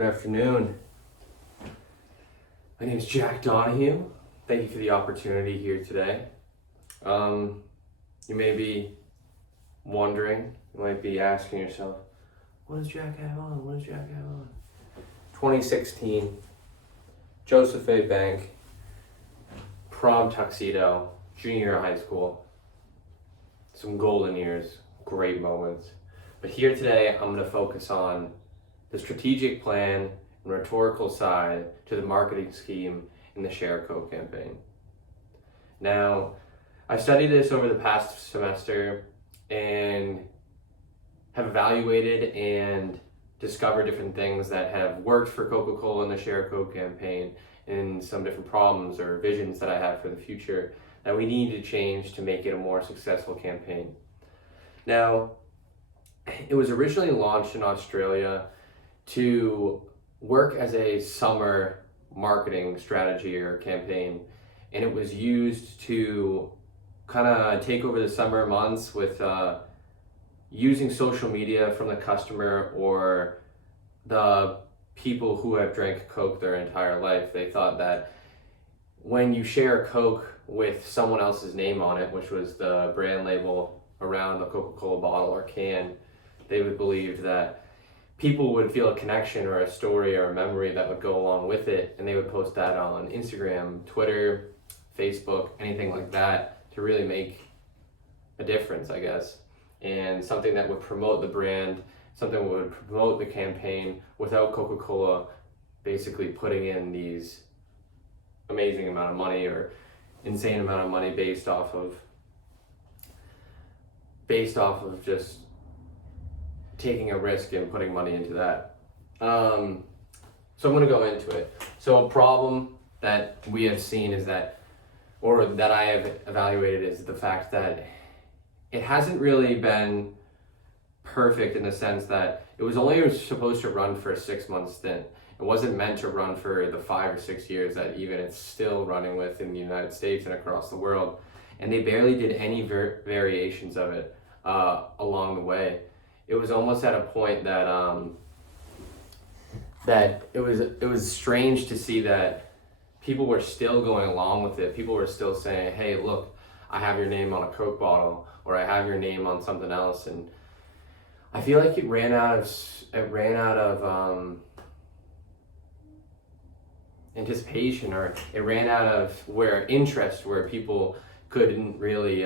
Good afternoon. My name is Jack Donahue. Thank you for the opportunity here today. You may be wondering, you might be asking yourself, what does Jack have on? What does Jack have on? 2016, Joseph A. Bank, prom tuxedo, junior year of high school. Some golden years, great moments. But here today, I'm going to focus on the strategic plan and rhetorical side to the marketing scheme in the Share Coke campaign. Now, I studied this over the past semester and have evaluated and discovered different things that have worked for Coca-Cola in the Share Coke campaign and some different problems or visions that I have for the future that we need to change to make it a more successful campaign. Now, it was originally launched in Australia to work as a summer marketing strategy or campaign, and it was used to kind of take over the summer months with using social media from the customer or the people who have drank Coke their entire life. They thought that when you share a Coke with someone else's name on it, which was the brand label around the Coca-Cola bottle or can, they would believe that people would feel a connection or a story or a memory that would go along with it, and they would post that on Instagram, Twitter, Facebook, anything like that to really make a difference, I guess. And something that would promote the brand, something that would promote the campaign without Coca-Cola basically putting in these amazing amount of money or insane amount of money based off of just taking a risk and putting money into that. So I'm going to go into it. So a problem that we have seen is that, or that I have evaluated, is the fact that it hasn't really been perfect in the sense that it was only supposed to run for a 6-month stint. It wasn't meant to run for the 5 or 6 years that even it's still running with in the United States and across the world. And they barely did any variations of it along the way. It was almost at a point that that it was strange to see that people were still going along with it. People were still saying, "Hey, look, I have your name on a Coke bottle, or I have your name on something else." And I feel like it ran out of anticipation, or it ran out of interest where people couldn't really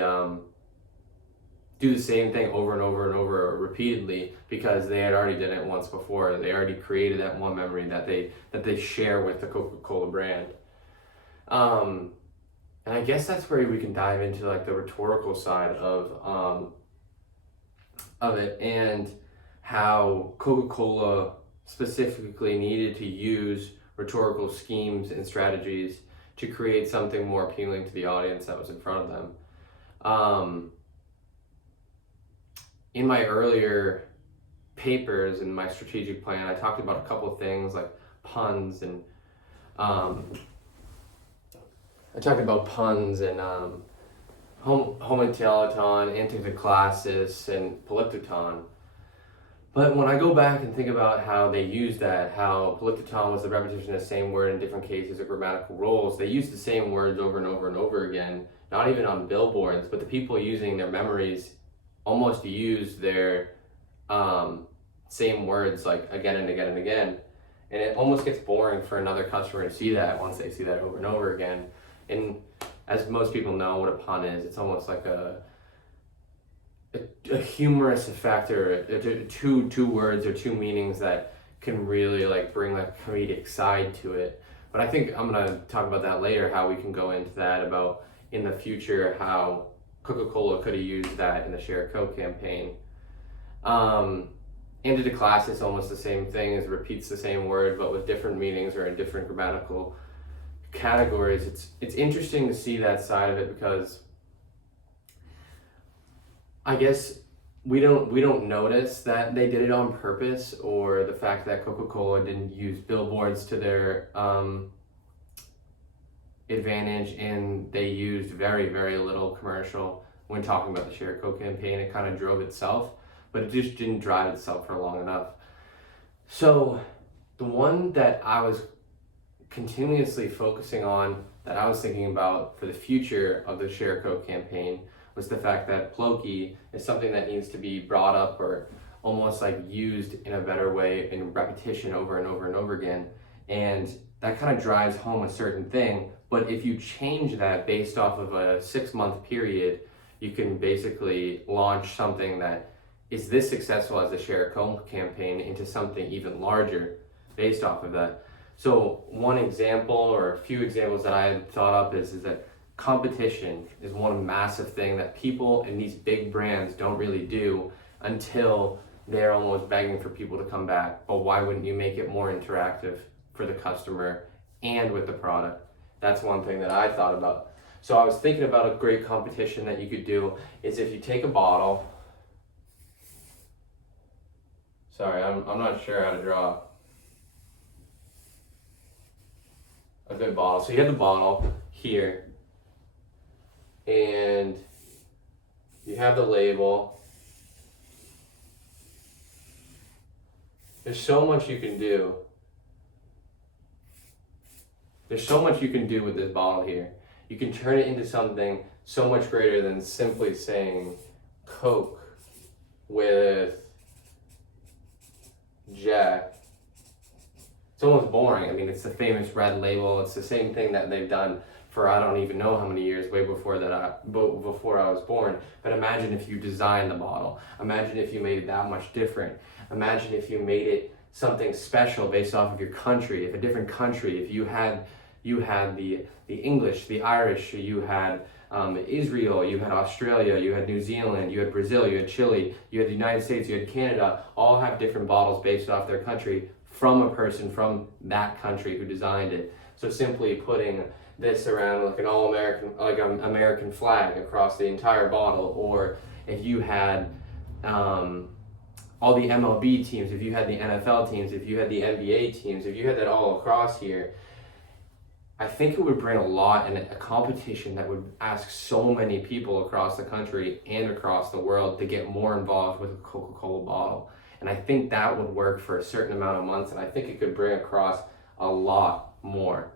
do the same thing over and over and over repeatedly because they had already done it once before. They already created that one memory that they share with the Coca-Cola brand. And I guess that's where we can dive into like the rhetorical side of it, and how Coca-Cola specifically needed to use rhetorical schemes and strategies to create something more appealing to the audience that was in front of them. In my earlier papers in my strategic plan, I talked about a couple of things like puns and homoteloton, antitheclasis, and polyptoton. But when I go back and think about how they used that, how polyptoton was the repetition of the same word in different cases or grammatical roles, they used the same words over and over and over again, not even on billboards, but the people using their memories almost use their same words like again and again and again. And it almost gets boring for another customer to see that once they see that over and over again. And as most people know what a pun is, it's almost like a humorous effect, or two words or two meanings that can really like bring that comedic side to it. But I think I'm gonna talk about that later, how we can go into that about in the future, how Coca-Cola could have used that in the Share Coke campaign. Antitheclasis is almost the same thing, it repeats the same word but with different meanings or in different grammatical categories. It's interesting to see that side of it because I guess we don't notice that they did it on purpose, or the fact that Coca-Cola didn't use billboards to their advantage, and they used very, very little commercial when talking about the Share Coke campaign. It kind of drove itself, but it just didn't drive itself for long enough. So The one that I was continuously focusing on, that I was thinking about for the future of the Share Coke campaign, was the fact that Ploki is something that needs to be brought up or almost like used in a better way in repetition over and over and over again. And that kind of drives home a certain thing. But if you change that based off of a 6-month period, you can basically launch something that is this successful as a Share Coke campaign into something even larger based off of that. So one example or a few examples that I had thought up is that competition is one massive thing that people in these big brands don't really do until they're almost begging for people to come back. But why wouldn't you make it more interactive for the customer and with the product? That's one thing that I thought about. So I was thinking about a great competition that you could do is if you take a bottle. Sorry, I'm not sure how to draw a good bottle. So you have the bottle here, and you have the label. There's so much you can do. There's so much you can do with this bottle here. You can turn it into something so much greater than simply saying Coke with Jack. It's almost boring. I mean, it's the famous red label. It's the same thing that they've done for I don't even know how many years, way before before I was born. But imagine if you designed the bottle. Imagine if you made it that much different. Imagine if you made it something special based off of your country. If a different country, if you had the English, the Irish, you had Israel, you had Australia, you had New Zealand, you had Brazil, you had Chile, you had the United States, you had Canada, all have different bottles based off their country from a person from that country who designed it. So simply putting this around like an all-American, like an American flag across the entire bottle, or if you had all the MLB teams, if you had the NFL teams, if you had the NBA teams, if you had that all across here, I think it would bring a lot and a competition that would ask so many people across the country and across the world to get more involved with a Coca-Cola bottle. And I think that would work for a certain amount of months, and I think it could bring across a lot more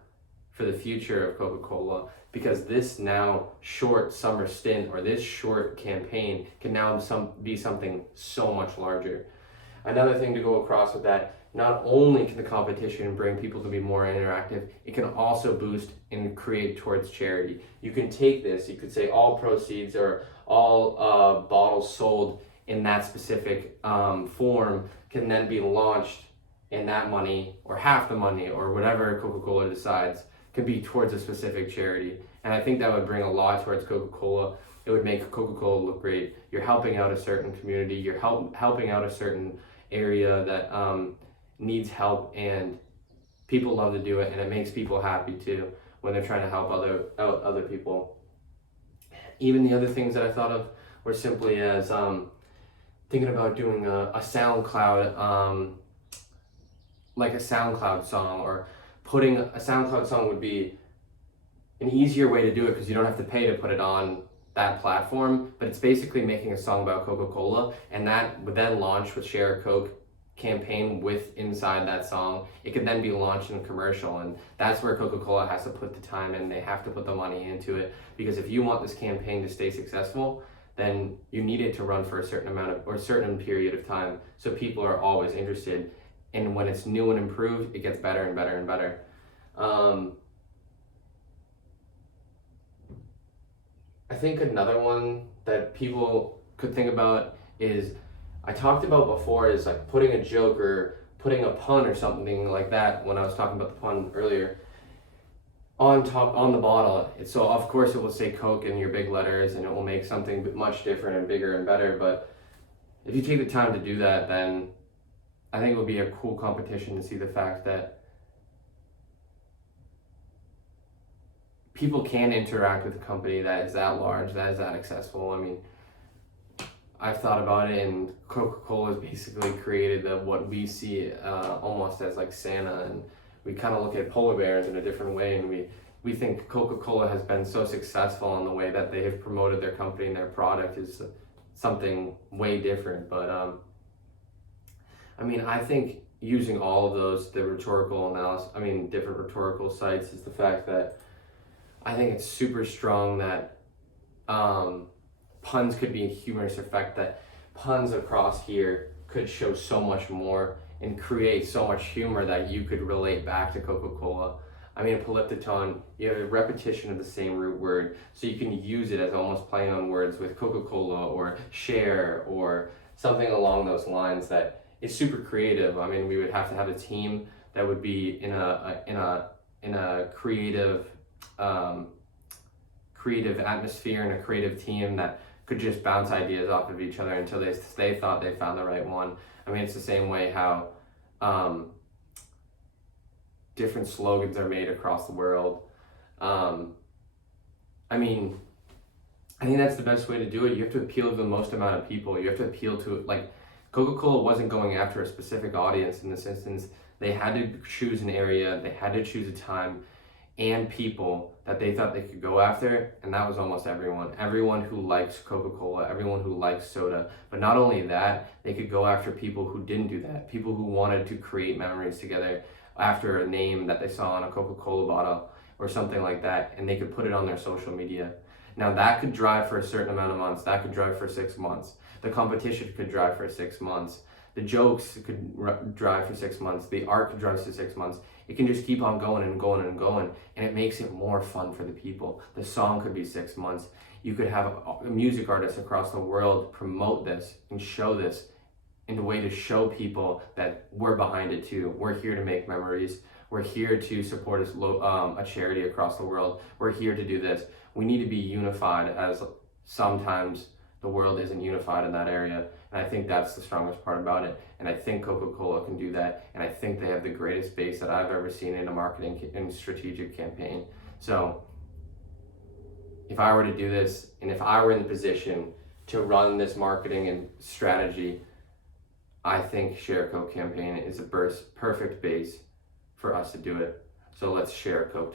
for the future of Coca-Cola, because this now short summer stint or this short campaign can now be something so much larger. Another thing to go across with that, not only can the competition bring people to be more interactive, it can also boost and create towards charity. You can take this, you could say all proceeds or all bottles sold in that specific form can then be launched, and that money, or half the money, or whatever Coca-Cola decides, can be towards a specific charity. And I think that would bring a lot towards Coca-Cola. It would make Coca-Cola look great. You're helping out a certain community, you're helping out a certain area that needs help, and people love to do it, and it makes people happy too when they're trying to help other people. Even the other things that I thought of were simply as thinking about doing a SoundCloud, like a SoundCloud song, or putting a SoundCloud song would be an easier way to do it because you don't have to pay to put it on that platform, but it's basically making a song about Coca-Cola, and that would then launch with Share a Coke campaign with inside that song. It could then be launched in a commercial, and that's where Coca-Cola has to put the time in. They have to put the money into it, because if you want this campaign to stay successful, then you need it to run for a certain amount of, or a certain period of time, so people are always interested. And when it's new and improved, it gets better and better and better. I think another one that people could think about is, I talked about before, is like putting a joke or putting a pun or something like that when I was talking about the pun earlier on the bottle. So of course it will say Coke in your big letters, and it will make something much different and bigger and better. But if you take the time to do that, then I think it would be a cool competition to see the fact that people can interact with a company that is that large, that is that successful. I mean, I've thought about it, and Coca-Cola has basically created what we see almost as like Santa, and we kind of look at polar bears in a different way, and we think Coca-Cola has been so successful in the way that they have promoted their company and their product is something way different. But I mean, I think using all of those, the rhetorical analysis, different rhetorical sites, is the fact that I think it's super strong that puns could be a humorous effect, that puns across here could show so much more and create so much humor that you could relate back to Coca-Cola. A polyptoton, you have a repetition of the same root word, so you can use it as almost playing on words with Coca-Cola or share or something along those lines that is super creative. We would have to have a team that would be in a creative creative atmosphere and a creative team that could just bounce ideas off of each other until they thought they found the right one. It's the same way how different slogans are made across the world. I think that's the best way to do it. You have to appeal to the most amount of people. You have to appeal to, like, Coca-Cola wasn't going after a specific audience in this instance. They had to choose an area, they had to choose a time and people that they thought they could go after, and that was almost everyone. Everyone who likes Coca-Cola, everyone who likes soda. But not only that, they could go after people who didn't do that, people who wanted to create memories together after a name that they saw on a Coca-Cola bottle or something like that, and they could put it on their social media. Now that could drive for a certain amount of months, that could drive for 6 months. The competition could drive for 6 months. The jokes could drive for 6 months. The art could drive for 6 months. It can just keep on going and going and going, and it makes it more fun for the people. The song could be 6 months. You could have music artists across the world promote this and show this in a way to show people that we're behind it too. We're here to make memories. We're here to support a charity across the world. We're here to do this. We need to be unified, as sometimes the world isn't unified in that area. And I think that's the strongest part about it. And I think Coca-Cola can do that. And I think they have the greatest base that I've ever seen in a marketing and strategic campaign. So if I were to do this, and if I were in the position to run this marketing and strategy, I think Share Coke campaign is a perfect base for us to do it. So let's share Coke.